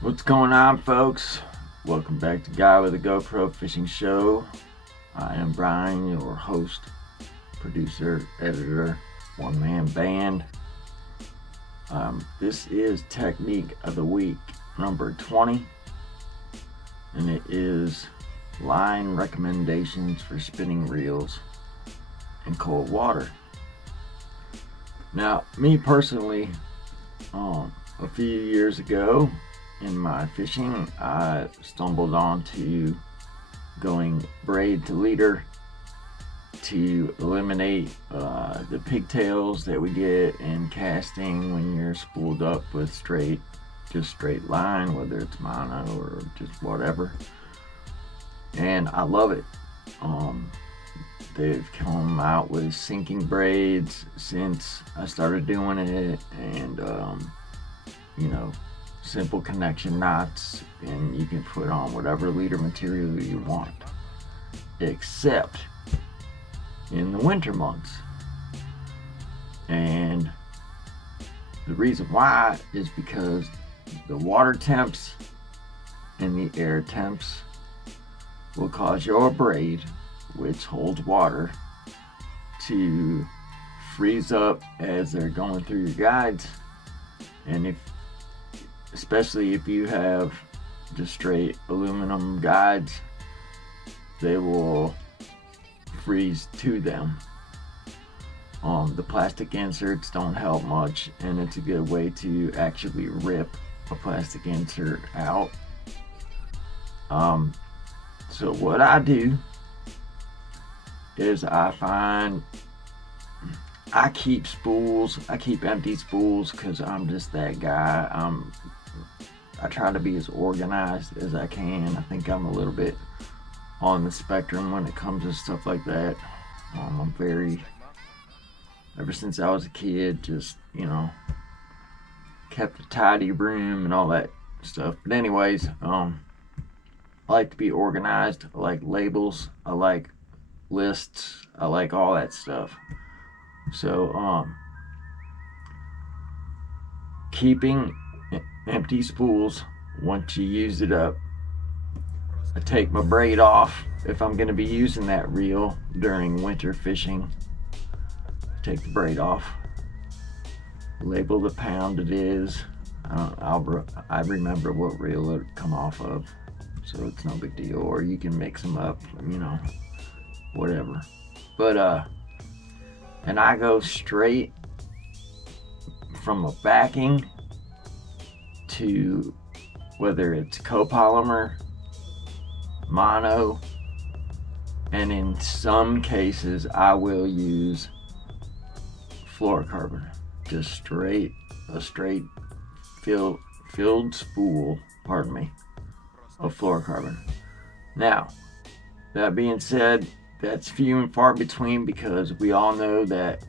What's going on, folks? Welcome back to Guy with a GoPro Fishing Show. I am Brian, your host, producer, editor, one-man band. This is Technique of the Week number 20, and it is line recommendations for spinning reels in cold water. Now, me personally, a few years ago, in my fishing, I stumbled onto going braid to leader to eliminate the pigtails that we get in casting when you're spooled up with straight line, whether it's mono or just whatever. And I love it. They've come out with sinking braids since I started doing it, and simple connection knots, and you can put on whatever leader material you want, except in the winter months. And the reason why is because the water temps and the air temps will cause your braid, which holds water, to freeze up as they're going through your guides. And especially if you have just straight aluminum guides, they will freeze to them. The plastic inserts don't help much, and it's a good way to actually rip a plastic insert out. So what I do is I keep spools. I keep empty spools because I'm just that guy. I try to be as organized as I can. I think I'm a little bit on the spectrum when it comes to stuff like that. I'm very, ever since I was a kid, just, kept a tidy room and all that stuff. But anyways, I like to be organized. I like labels. I like lists. I like all that stuff. So, keeping empty spools, once you use it up, I take my braid off if I'm going to be using that reel during winter fishing. Take the braid off, label the pound it is. I remember what reel it come off of, so it's no big deal. Or you can mix them up, whatever. But and I go straight from a backing to whether it's copolymer, mono, and in some cases I will use fluorocarbon, just a straight filled spool, of fluorocarbon. Now, that being said, that's few and far between, because we all know that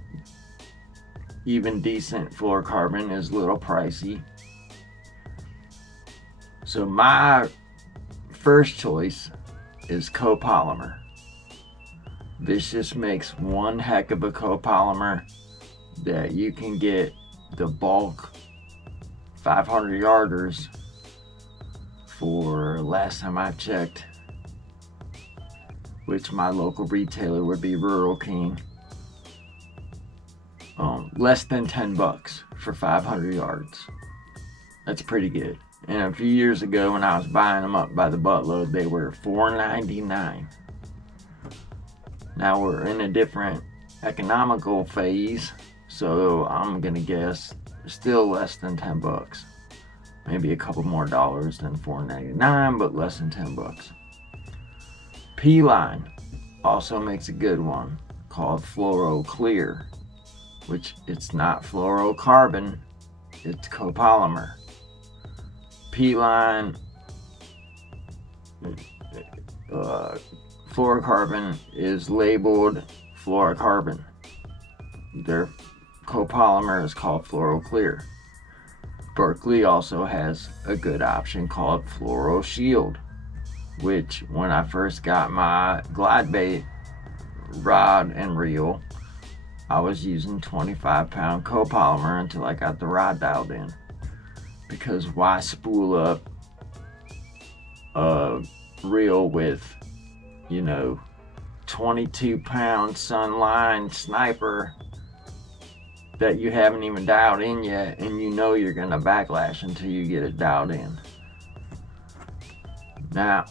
even decent fluorocarbon is a little pricey. So my first choice is copolymer. This just makes one heck of a copolymer that you can get the bulk 500 yarders for, last time I checked, which my local retailer would be Rural King, less than $10 for 500 yards. That's pretty good. And a few years ago, when I was buying them up by the buttload, they were $4.99. Now we're in a different economical phase, so I'm gonna guess still less than $10. Maybe a couple more dollars than $4.99, but less than $10. P-Line also makes a good one called Fluoro Clear, which it's not fluorocarbon, it's copolymer. P-Line fluorocarbon is labeled fluorocarbon. Their copolymer is called Fluoro Clear. Berkley also has a good option called Fluoro Shield, which when I first got my glide bait rod and reel, I was using 25-pound copolymer until I got the rod dialed in. Because why spool up a reel with, 22-pound Sunline Sniper that you haven't even dialed in yet, and you're gonna backlash until you get it dialed in. Now,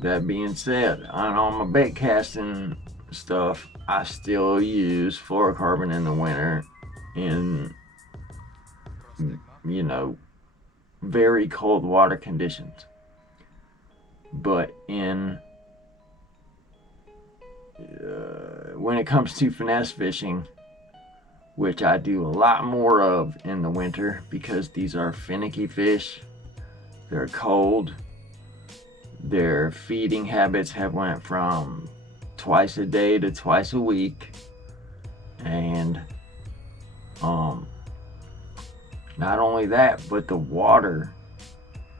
that being said, on all my bait casting stuff, I still use fluorocarbon in the winter in, very cold water conditions. But when it comes to finesse fishing, which I do a lot more of in the winter because these are finicky fish, they're cold, their feeding habits have went from twice a day to twice a week, and not only that, but the water,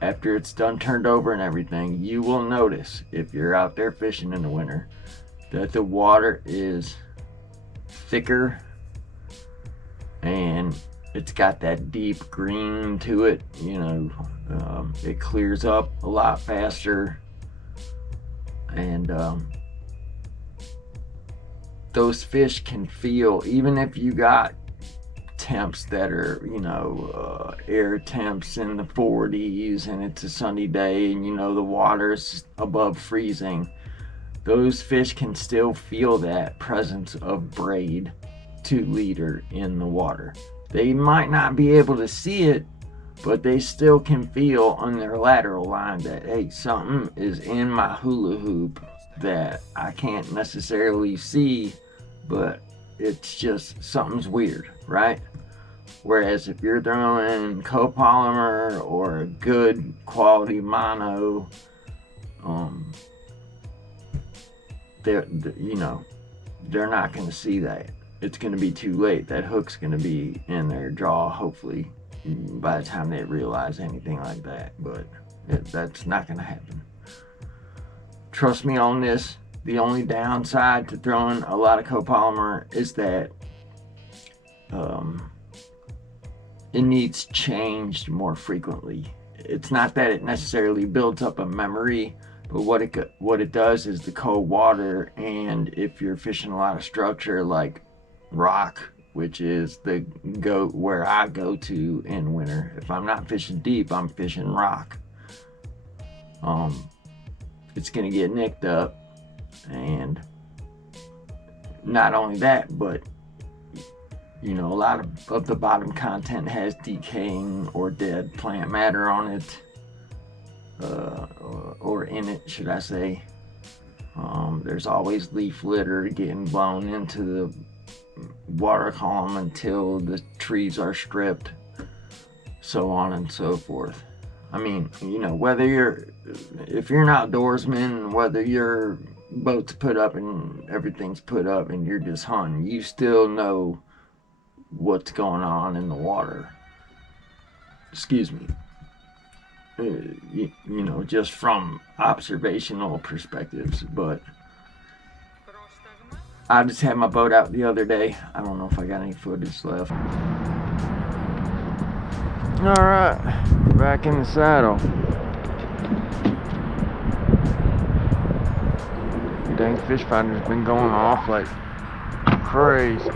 after it's done turned over and everything, you will notice if you're out there fishing in the winter that the water is thicker and it's got that deep green to it. It clears up a lot faster, and those fish can feel, even if you got temps that are, air temps in the 40s and it's a sunny day and the water's above freezing, those fish can still feel that presence of braid 2 liter in the water. They might not be able to see it, but they still can feel on their lateral line that, hey, something is in my hula hoop that I can't necessarily see, but it's just something's weird, right? Whereas if you're throwing copolymer or a good quality mono, they're not going to see that. It's going to be too late. That hook's going to be in their jaw, hopefully, by the time they realize anything like that. But that's not going to happen. Trust me on this. The only downside to throwing a lot of copolymer is that it needs changed more frequently. It's not that it necessarily builds up a memory, but what it does is the cold water, and if you're fishing a lot of structure like rock, which is where I go to in winter. If I'm not fishing deep, I'm fishing rock. It's gonna get nicked up, and not only that, but a lot of the bottom content has decaying or dead plant matter on it, or in it, should I say. There's always leaf litter getting blown into the water column until the trees are stripped, so on and so forth. I mean, if you're an outdoorsman, whether your boat's put up and everything's put up and you're just hunting, you still know what's going on in the water. Excuse me. Just from observational perspectives. But I just had my boat out the other day. I don't know if I got any footage left. Alright, back in the saddle. Dang fish finder's been going off like crazy.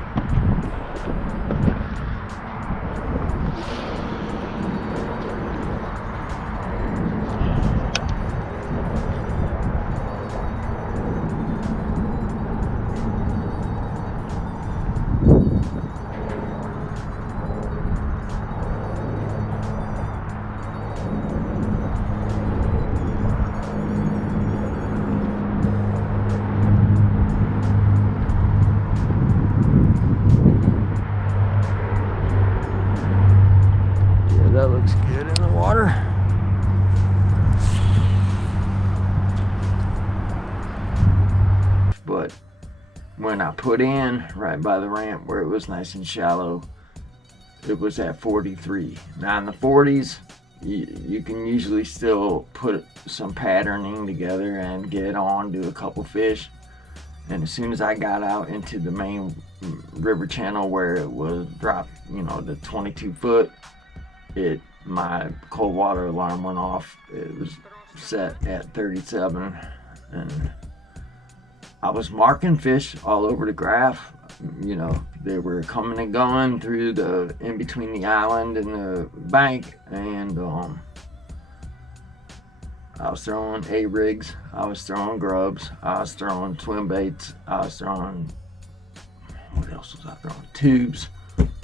That looks good in the water. But when I put in right by the ramp where it was nice and shallow, it was at 43. Now in the 40s, you can usually still put some patterning together and get on, do a couple fish. And as soon as I got out into the main river channel where it was dropped, the 22 foot, it my cold water alarm went off. It was set at 37, and I was marking fish all over the graph. You know, they were coming and going through the in between the island and the bank, and I was throwing A-rigs, I was throwing grubs, I was throwing twin baits, I was throwing, what else was I throwing? Tubes,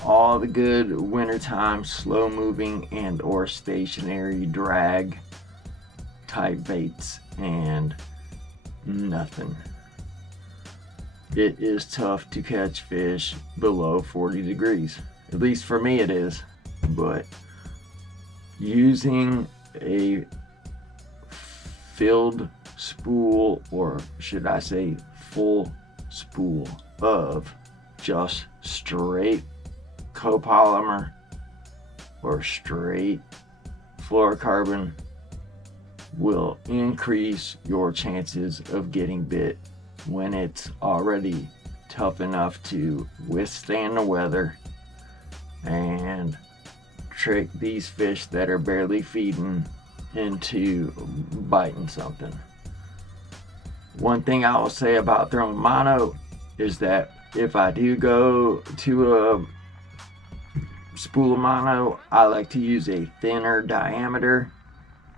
all the good wintertime slow moving and or stationary drag type baits, and nothing. It is tough to catch fish below 40 degrees. At least for me it is. But using a filled spool, or should I say full spool of just straight copolymer or straight fluorocarbon will increase your chances of getting bit when it's already tough enough to withstand the weather and trick these fish that are barely feeding into biting something. One thing I will say about throwing mono is that if I do go to a spool of mono, I like to use a thinner diameter,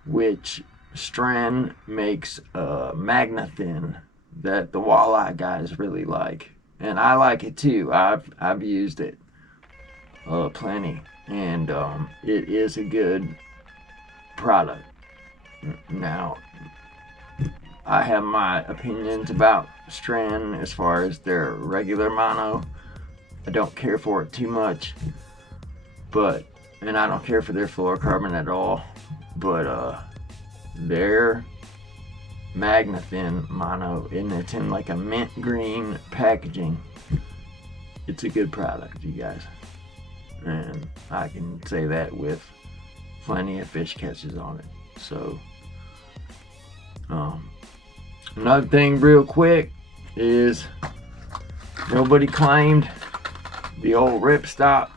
which Stren makes Magna Thin that the walleye guys really like, and I like it too. I've used it plenty, and it is a good product. Now, I have my opinions about Stren as far as their regular mono. I don't care for it too much, and I don't care for their fluorocarbon at all, but their Magna Thin mono, and it's in like a mint green packaging. It's a good product, you guys, and I can say that with plenty of fish catches on it. So another thing real quick is nobody claimed the old ripstop,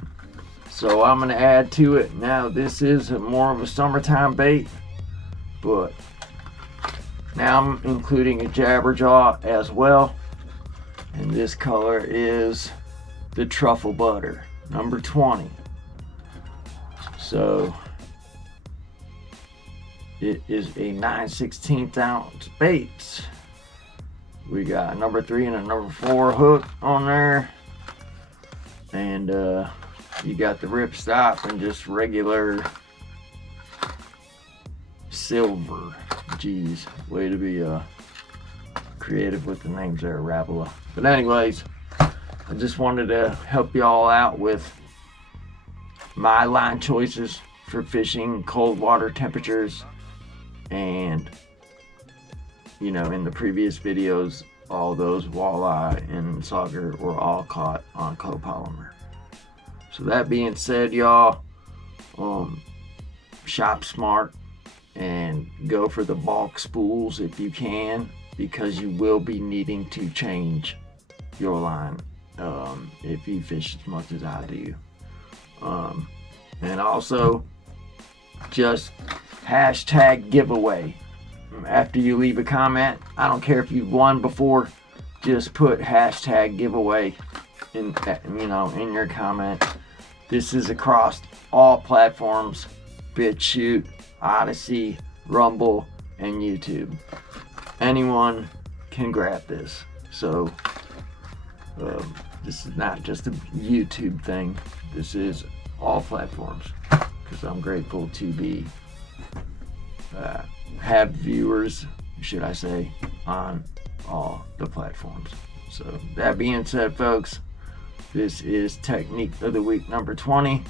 so I'm gonna add to it. Now this is more of a summertime bait, but now I'm including a jabberjaw as well, and this color is the Truffle Butter number 20. So it is a 9/16 ounce bait. We got a number 3 and a number 4 hook on there, and you got the ripstop and just regular silver. Geez, way to be creative with the names there, Rapala. But anyways, I just wanted to help y'all out with my line choices for fishing cold water temperatures. And you know, in the previous videos, all those walleye and sauger were all caught on copolymer. So that being said, y'all, shop smart and go for the bulk spools if you can, because you will be needing to change your line if you fish as much as I do. And also, just hashtag giveaway after you leave a comment. I don't care if you've won before, just put hashtag giveaway in your comment. This is across all platforms: BitChute, Odyssey, Rumble, and YouTube. Anyone can grab this. So this is not just a YouTube thing. This is all platforms, because I'm grateful to be have viewers, should I say, on all the platforms. So that being said, folks, this is Technique of the Week number 20.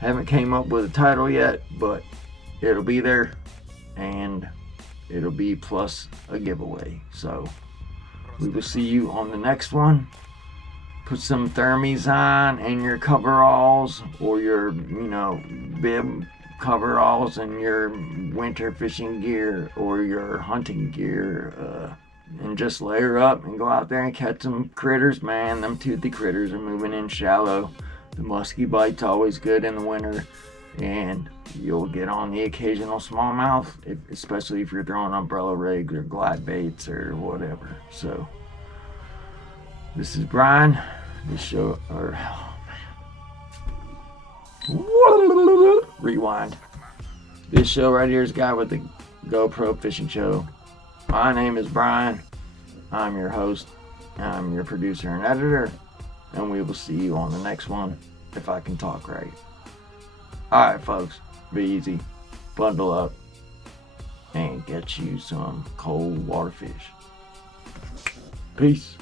Haven't came up with a title yet, but it'll be there, and it'll be plus a giveaway. So we will see you on the next one. Put some thermies on and your coveralls, or your bib coveralls, and your winter fishing gear or your hunting gear, and just layer up and go out there and catch some critters, man. Them toothy critters are moving in shallow. The musky bite's always good in the winter, and you'll get on the occasional smallmouth, especially if you're throwing umbrella rigs or glide baits or whatever. So this is Brian. This show, or rewind. This show right here is Guy with the GoPro Fishing Show. My name is Brian. I'm your host. I'm your producer and editor. And we will see you on the next one if I can talk right. Alright, folks. Be easy. Bundle up. And get you some cold water fish. Peace.